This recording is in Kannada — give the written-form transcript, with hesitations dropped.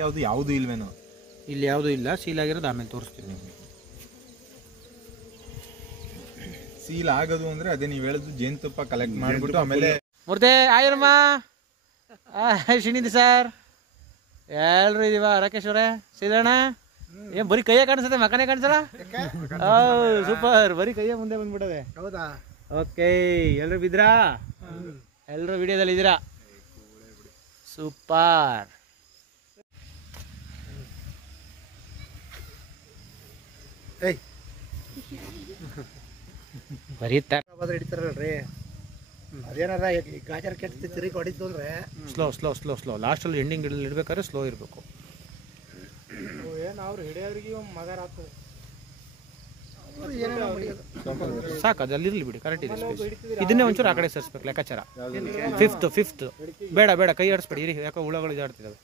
ಯಾವುದು ಇಲ್ವೇನೋ ಇಲ್ಲಿ ಯಾವುದು ಇಲ್ಲ, ಸೀಲ್ ಆಗಿರೋದು ಆಮೇಲೆ ತೋರಿಸ್ತೀನಿ ನಿಮಗೆ. ಸೀಲ್ ಆಗೋದು ಅಂದ್ರೆ ಅದೇ ನೀವು ಹೇಳೋದು ಜೇನುತುಪ್ಪ ಕಲೆಕ್ಟ್ ಮಾಡಿಬಿಟ್ಟು ಆಮೇಲೆ ಮೂರ್ತಿ ಆಯ್ರಮ್ಮ ಶಿನಿಂದಿ ಸರ್ ಎಲ್ರು ಇದೀವ. ರಾಕೇಶ್ ಅವರೇ, ಸೀದಣ್ಣ ಏನ್ ಬರೀ ಕೈಯೇ ಕಾಣಿಸುತ್ತೆ, ಮಕನೇ ಕಾಣಿಸಲ್ಲ. ಸೂಪರ್, ಬರೀ ಕೈಯೇ ಮುಂದೆ ಬಂದ್ಬಿಡದೆ. ಹೌದಾ? ಓಕೆ, ಎಲ್ರು ಬಿದ್ರಾ? ಎಲ್ರು ವಿಡಿಯೋದಲ್ಲಿ ಇದ್ದೀರಾ? ಸೂಪರ್. ಬರೀ ಹಿಡಿತಾರಲ್ರಿ, ಅದೇನಾರ ಗಾಜರ್ ಕೆಟ್ಟ ತಿರುಗಿ ಹೊಡಿತು ಅಂದ್ರೆ ಸ್ಲೋ ಸ್ಲೋ ಸ್ಲೋ ಸ್ಲೋ. ಲಾಸ್ಟಲ್ಲಿ ಎಂಡಿಂಗ್ ಇಡ್ಬೇಕಾದ್ರೆ ಸ್ಲೋ ಇರಬೇಕು. ಏನು ಅವ್ರು ಹಿಡಿಯೋರಿಗೆ ಮಗರ ಆಗ್ತದೆ. ಸಾಕು, ಅದು ಅಲ್ಲಿರ್ಲಿ ಬಿಡಿ, ಕರೆಕ್ಟ್ ಇದೆ ಸ್ಪೇಸ್. ಇದನ್ನೇ ಒಂಚೂರು ಆ ಕಡೆ ಸರಿಸ್ಬೇಕು ಲೆಕ್ಕಾಚಾರ. ಫಿಫ್ತ್ ಬೇಡ ಬೇಡ, ಕೈ ಆಡಿಸ್ಬೇಡಿ ಇರಿ, ಯಾಕೋ ಹುಳಗಳು ಇದಾಡ್ತಿದ್ದಾವೆ.